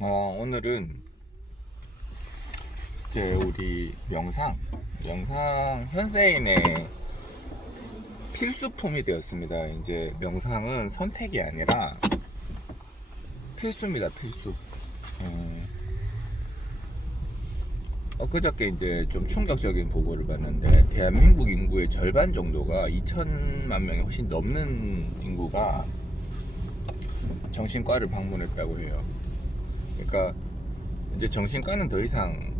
오늘은 이제 우리 명상 현대인의 필수품이 되었습니다. 이제 명상은 선택이 아니라 필수입니다. 필수. 그저께 이제 좀 충격적인 보고를 봤는데, 대한민국 인구의 절반 정도가 2천만 명이 훨씬 넘는 인구가 정신과를 방문했다고 해요. 그러니까 이제 정신과는 더 이상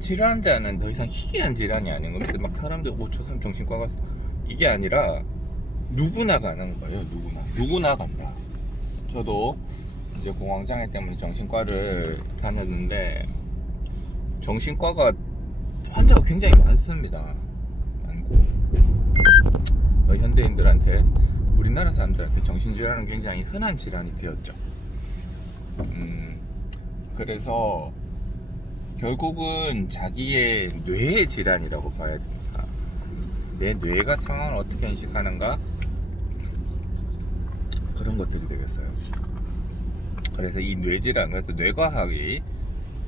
질환자는 더 이상 희귀한 질환이 아닌 겁니다. 막 사람들 저 사람 정신과 가서 이게 아니라 누구나 가는 거예요. 누구나 간다. 저도 이제 공황장애 때문에 정신과를 다녔는데, 정신과가 환자가 굉장히 많습니다. 많고 현대인들한테, 우리나라 사람들한테 정신질환은 굉장히 흔한 질환이 되었죠. 그래서 결국은 자기의 뇌의 질환이라고 봐야 됩니다. 내 뇌가 상황을 어떻게 인식하는가, 그런 것들이 되겠어요. 그래서 이 뇌질환, 그래서 뇌과학이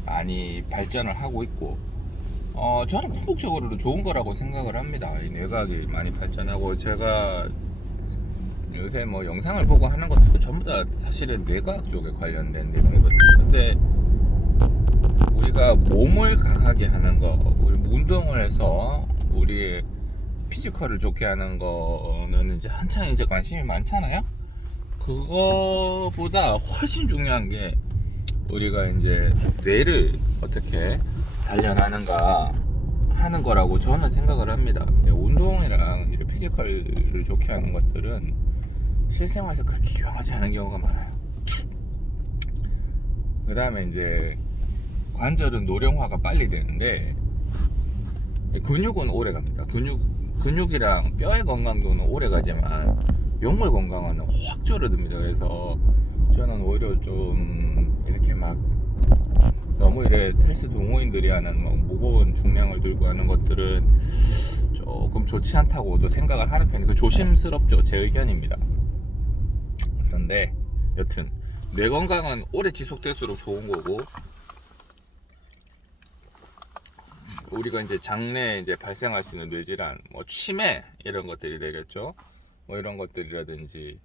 많이 발전을 하고 있고, 저는 궁극적으로도 좋은 거라고 생각을 합니다. 이 뇌과학이 많이 발전하고, 제가 요새 뭐 영상을 보고 하는 것도 전부 다 사실은 뇌과학 쪽에 관련된 내용이거든요. 근데 우리가 몸을 강하게 하는 거, 우리 운동을 해서 우리 피지컬을 좋게 하는 거는 이제 한창 이제 관심이 많잖아요. 그거보다 훨씬 중요한 게 우리가 이제 뇌를 어떻게 단련하는가 하는 거라고 저는 생각을 합니다. 운동이랑 이런 피지컬을 좋게 하는 것들은 실생활에서 그렇게 유용하지 않은 경우가 많아요. 그 다음에 이제 관절은 노령화가 빨리 되는데, 근육은 오래 갑니다. 근육이랑 뼈의 건강도는 오래 가지만 용물 건강은 확 줄어듭니다. 그래서 저는 오히려 좀 이렇게 막 너무 이래 헬스 동호인들이 하는 뭐 무거운 중량을 들고 하는 것들은 조금 좋지 않다고도 생각을 하는 편이고, 조심스럽죠. 제 의견입니다. 그런데 여튼 뇌 건강은 오래 지속될수록 좋은 거고, 우리가 이제 장래에 이제 발생할 수 있는 뇌질환, 뭐 치매 이런 것들이 되겠죠. 뭐 이런 것들이라든지,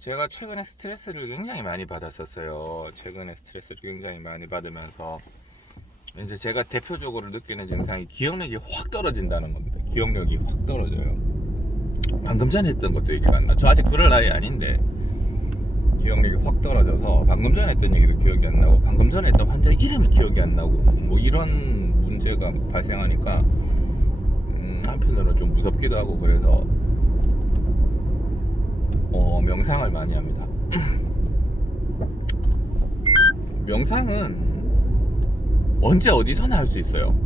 제가 최근에 스트레스를 굉장히 많이 받았었어요. 최근에 스트레스를 굉장히 많이 받으면서 이제 제가 대표적으로 느끼는 증상이 기억력이 확 떨어진다는 겁니다. 기억력이 확 떨어져요. 방금 전에 했던 것도 얘기가 안 나. 저 아직 그럴 나이 아닌데 기억력이 확 떨어져서 방금 전에 했던 얘기도 기억이 안 나고, 방금 전에 했던 환자 이름이 기억이 안 나고, 뭐 이런 문제가 발생하니까 한편으로는 좀 무섭기도 하고, 그래서 명상을 많이 합니다. 명상은 언제 어디서나 할 수 있어요.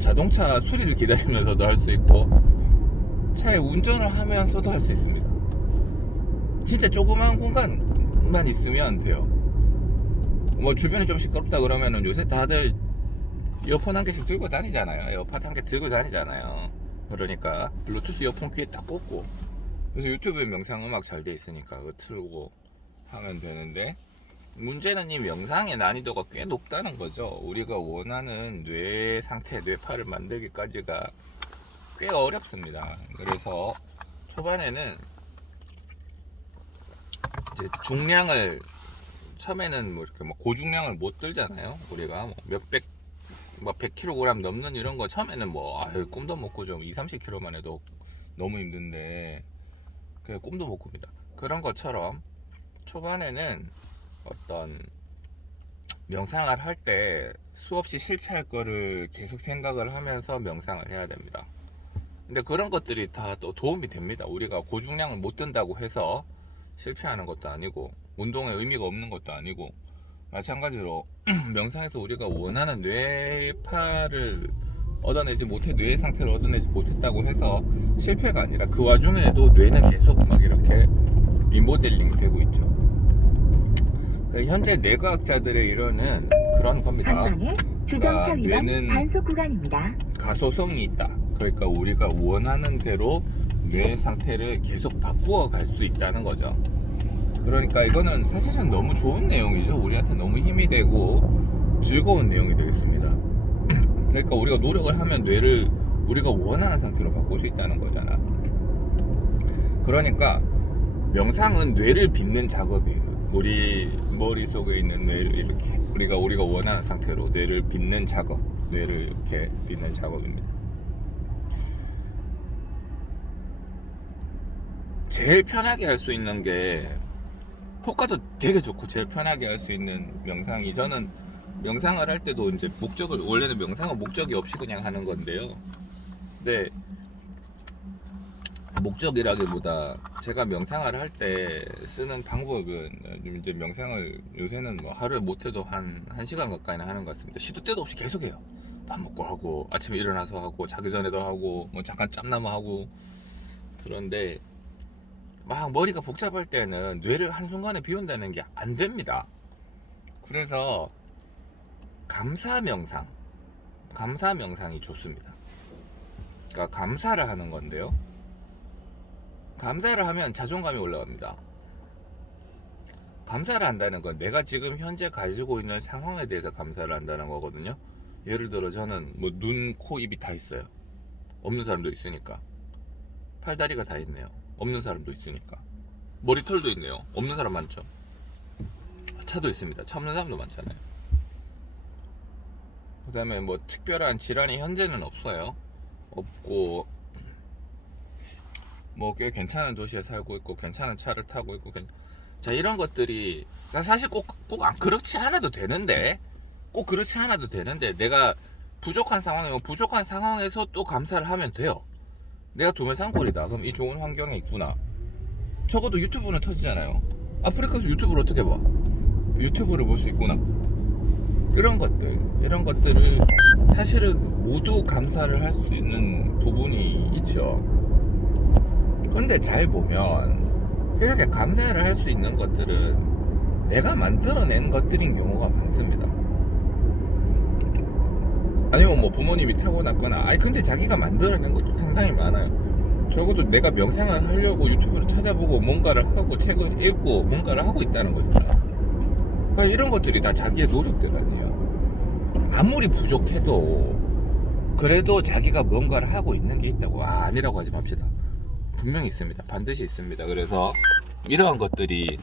자동차 수리를 기다리면서도 할 수 있고, 차에 운전을 하면서도 할 수 있습니다. 진짜 조그만 공간만 있으면 돼요. 뭐 주변이 좀 시끄럽다 그러면은 요새 다들 이어폰 한 개씩 들고 다니잖아요. 에어팟 한 개 들고 다니잖아요. 그러니까 블루투스 이어폰 귀에 딱 꽂고, 그래서 유튜브에 명상 음악 잘 돼 있으니까 그거 틀고 하면 되는데, 문제는 이 명상의 난이도가 꽤 높다는 거죠. 우리가 원하는 뇌 상태, 뇌파를 만들기까지가 꽤 어렵습니다. 그래서 초반에는 이제 중량을, 처음에는 뭐 이렇게 뭐 고중량을 못 들잖아요. 우리가 뭐 몇백, 뭐 100kg 넘는 이런 거 처음에는 뭐 꿈도 못 꾸죠. 20-30kg만 해도 너무 힘든데 그냥 꿈도 못 꿉니다. 그런 것처럼 초반에는 어떤 명상을 할 때 수없이 실패할 거를 계속 생각을 하면서 명상을 해야 됩니다. 근데 그런 것들이 다 또 도움이 됩니다. 우리가 고중량을 못 든다고 해서 실패하는 것도 아니고, 운동에 의미가 없는 것도 아니고, 마찬가지로 명상에서 우리가 원하는 뇌파를 얻어내지 못해, 뇌의 상태를 얻어내지 못했다고 해서 실패가 아니라, 그 와중에도 뇌는 계속 막 이렇게 리모델링 되고 있죠. 현재 뇌과학자들의 이론은 그런 겁니다. 그러니까 뇌는 단속 구간입니다. 가소성이 있다. 그러니까 우리가 원하는 대로 뇌 상태를 계속 바꾸어 갈 수 있다는 거죠. 그러니까 이거는 사실은 너무 좋은 내용이죠. 우리한테 너무 힘이 되고 즐거운 내용이 되겠습니다. 그러니까 우리가 노력을 하면 뇌를 우리가 원하는 상태로 바꿀 수 있다는 거잖아. 그러니까 명상은 뇌를 빚는 작업이에요. 우리 머릿속에 있는 뇌를 이렇게 우리가 원하는 상태로 뇌를 빚는 작업, 뇌를 이렇게 빚는 작업입니다. 제일 편하게 할 수 있는 게 효과도 되게 좋고 제일 편하게 할 수 있는 명상이, 저는 명상을 할 때도 이제 목적을, 원래는 명상은 목적이 없이 그냥 하는 건데요. 근데 목적이라기보다 제가 명상을 할 때 쓰는 방법은, 이제 명상을 요새는 뭐 하루에 못해도 한 1시간 가까이나 하는 것 같습니다. 시도 때도 없이 계속해요. 밥 먹고 하고 아침에 일어나서 하고 자기 전에도 하고 뭐 잠깐 짬나면 하고. 그런데 막 머리가 복잡할 때는 뇌를 한순간에 비운다는 게 안 됩니다. 그래서 감사 명상이 좋습니다. 그러니까 감사를 하는 건데요. 감사를 하면 자존감이 올라갑니다. 감사를 한다는 건 내가 지금 현재 가지고 있는 상황에 대해서 감사를 한다는 거거든요. 예를 들어 저는 뭐 눈, 코, 입이 다 있어요. 없는 사람도 있으니까. 팔다리가 다 있네요. 없는 사람도 있으니까. 머리털도 있네요. 없는 사람 많죠. 차도 있습니다. 차 없는 사람도 많잖아요. 그 다음에 뭐 특별한 질환이 현재는 없어요. 없고 뭐 꽤 괜찮은 도시에 살고 있고 괜찮은 차를 타고 있고. 자, 이런 것들이 사실 꼭 그렇지 않아도 되는데, 꼭 그렇지 않아도 되는데 내가 부족한 상황이면 부족한 상황에서 또 감사를 하면 돼요. 내가 도매상골이다. 그럼 이 좋은 환경에 있구나. 적어도 유튜브는 터지잖아요. 아프리카에서 유튜브를 어떻게 봐? 유튜브를 볼 수 있구나. 이런 것들을 사실은 모두 감사를 할 수 있는 부분이 있죠. 근데 잘 보면 이렇게 감사를 할 수 있는 것들은 내가 만들어낸 것들인 경우가 많습니다. 아니면 뭐 부모님이 타고났거나, 근데 자기가 만들어낸 것도 상당히 많아요. 적어도 내가 명상을 하려고 유튜브를 찾아보고 뭔가를 하고 책을 읽고 뭔가를 하고 있다는 거잖아. 그러니까 이런 것들이 다 자기의 노력들 아니에요. 아무리 부족해도 그래도 자기가 뭔가를 하고 있는 게 있다고. 아니라고 하지 맙시다. 분명히 있습니다. 반드시 있습니다. 그래서 이러한 것들이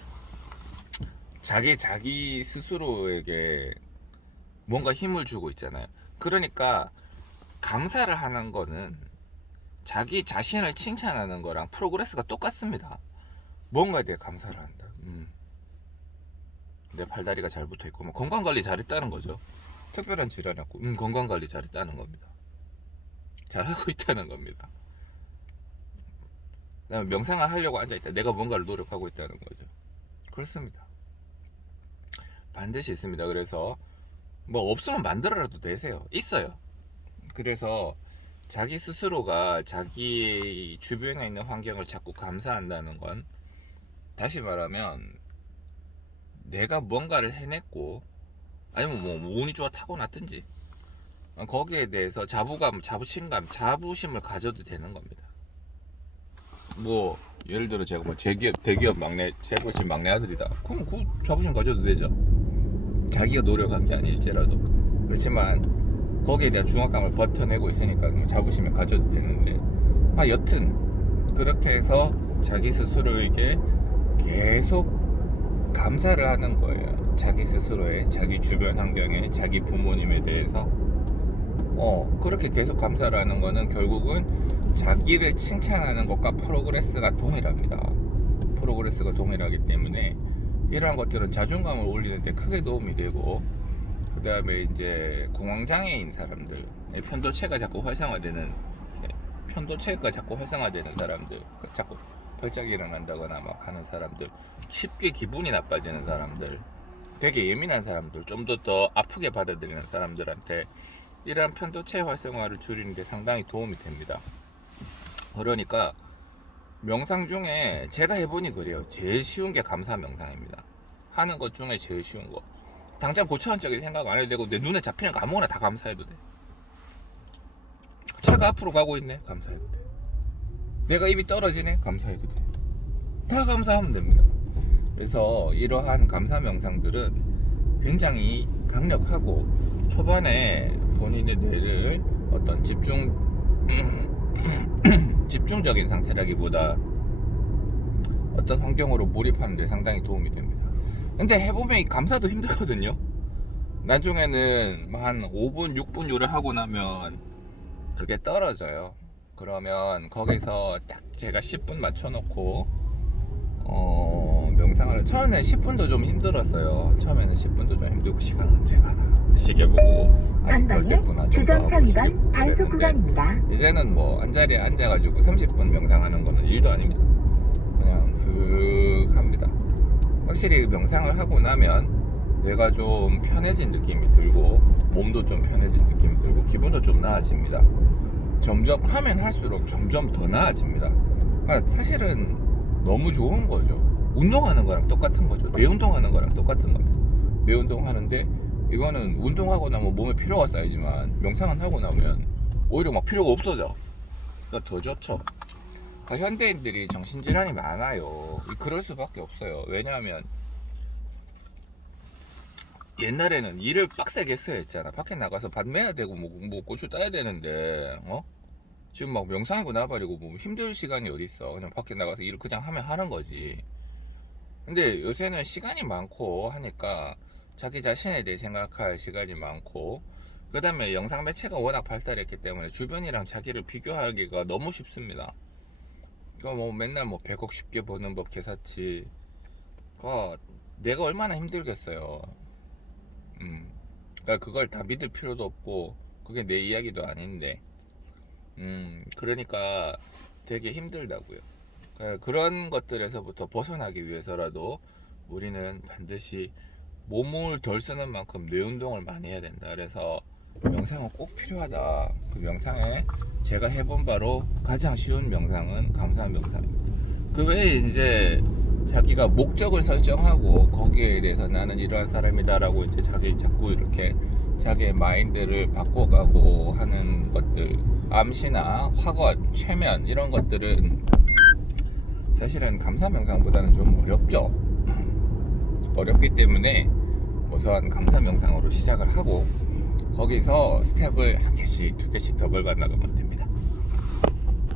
자기 스스로에게 뭔가 힘을 주고 있잖아요. 그러니까 감사를 하는 거는 자기 자신을 칭찬하는 거랑 프로그레스가 똑같습니다. 뭔가에 대해 감사를 한다. 내 팔다리가 잘 붙어있고 뭐 건강관리 잘했다는 거죠. 특별한 질환이 없고 건강관리 잘했다는 겁니다. 잘하고 있다는 겁니다. 그다음에 명상을 하려고 앉아있다. 내가 뭔가를 노력하고 있다는 거죠. 그렇습니다. 반드시 있습니다. 그래서 뭐 없으면 만들어라도 되세요. 있어요. 그래서 자기 스스로가 자기 주변에 있는 환경을 자꾸 감사한다는 건, 다시 말하면 내가 뭔가를 해냈고 아니면 뭐 운이 좋아 타고났든지 거기에 대해서 자부심을 가져도 되는 겁니다. 뭐 예를 들어 제가 뭐 대기업 막내, 재벌집 막내 아들이다. 그럼 그 자부심 가져도 되죠. 자기가 노력한 게 아닐지라도. 그렇지만 거기에 대한 중압감을 버텨내고 있으니까 자부심을 가져도 되는데, 여튼 그렇게 해서 자기 스스로에게 계속 감사를 하는 거예요. 자기 스스로에, 자기 주변 환경에, 자기 부모님에 대해서 그렇게 계속 감사를 하는 거는 결국은 자기를 칭찬하는 것과 프로그레스가 동일합니다. 프로그레스가 동일하기 때문에 이러한 것들은 자존감을 올리는 데 크게 도움이 되고, 그 다음에 이제 공황장애인 사람들, 편도체가 자꾸 활성화되는 사람들, 자꾸 발작이 일어난다거나 막 하는 사람들, 쉽게 기분이 나빠지는 사람들, 되게 예민한 사람들, 좀 더 아프게 받아들이는 사람들한테 이러한 편도체 활성화를 줄이는 데 상당히 도움이 됩니다. 그러니까 명상 중에 제가 해보니 그래요. 제일 쉬운 게 감사 명상입니다. 하는 것 중에 제일 쉬운 거. 당장 고차원적인 생각 안 해도 되고 내 눈에 잡히는 거 아무거나 다 감사해도 돼. 차가 앞으로 가고 있네? 감사해도 돼. 내가 입이 떨어지네? 감사해도 돼. 다 감사하면 됩니다. 그래서 이러한 감사 명상들은 굉장히 강력하고 초반에 본인의 뇌를 어떤 집중적인 상태라기보다 어떤 환경으로 몰입하는 데 상당히 도움이 됩니다. 근데 해보면 이 감사도 힘들거든요. 나중에는 한 5분, 6분 요를 하고 나면 그게 떨어져요. 그러면 거기서 딱 제가 10분 맞춰놓고 명상을 처음에는 10분도 좀 힘들었어요. 처음에는 10분도 좀 힘들고 시간 언제 가나 시계 보고 아직 덜 됐구나 주정차 위반 단속 구간입니다. 이제는 뭐 한자리에 앉아가지고 30분 명상하는 거는 일도 아닙니다. 그냥 슥 합니다. 확실히 명상을 하고 나면 뇌가 좀 편해진 느낌이 들고 몸도 좀 편해진 느낌이 들고 기분도 좀 나아집니다. 점점 하면 할수록 점점 더 나아집니다. 그러니까 사실은 너무 좋은 거죠. 운동하는 거랑 똑같은 거죠. 뇌 운동하는 거랑 똑같은 겁니다. 뇌 운동하는데 이거는 운동하고 나면 몸에 피로가 쌓이지만 명상을 하고 나면 오히려 막 피로가 없어져. 그러니까 더 좋죠. 그러니까 현대인들이 정신질환이 많아요. 그럴 수밖에 없어요. 왜냐하면 옛날에는 일을 빡세게 했어야 했잖아. 밖에 나가서 밭 매야 되고 뭐 고추 따야 되는데 지금 막 명상하고 나발이고 뭐 힘들 시간이 어딨어. 그냥 밖에 나가서 일을 그냥 하면 하는 거지. 근데 요새는 시간이 많고 하니까 자기 자신에 대해 생각할 시간이 많고 그 다음에 영상 매체가 워낙 발달했기 때문에 주변이랑 자기를 비교하기가 너무 쉽습니다. 그러니까 뭐 맨날 뭐 100억 쉽게 버는 법 개사치 내가 얼마나 힘들겠어요. 그러니까 그걸 다 믿을 필요도 없고 그게 내 이야기도 아닌데 그러니까 되게 힘들다고요. 그러니까 그런 것들에서부터 벗어나기 위해서라도 우리는 반드시 몸을 덜 쓰는 만큼 뇌 운동을 많이 해야 된다. 그래서 명상은 꼭 필요하다. 그 명상에 제가 해본 바로 가장 쉬운 명상은 감사 명상입니다. 그 외에 이제 자기가 목적을 설정하고 거기에 대해서 나는 이러한 사람이다라고 이제 자꾸 이렇게 자기의 마인드를 바꿔가고 하는 것들, 암시나 확언, 최면 이런 것들은 사실은 감사 명상보다는 좀 어렵죠. 어렵기 때문에 우선 감사 명상으로 시작을 하고 거기서 스텝을 한 개씩 두 개씩 더 밟아 나가면 됩니다.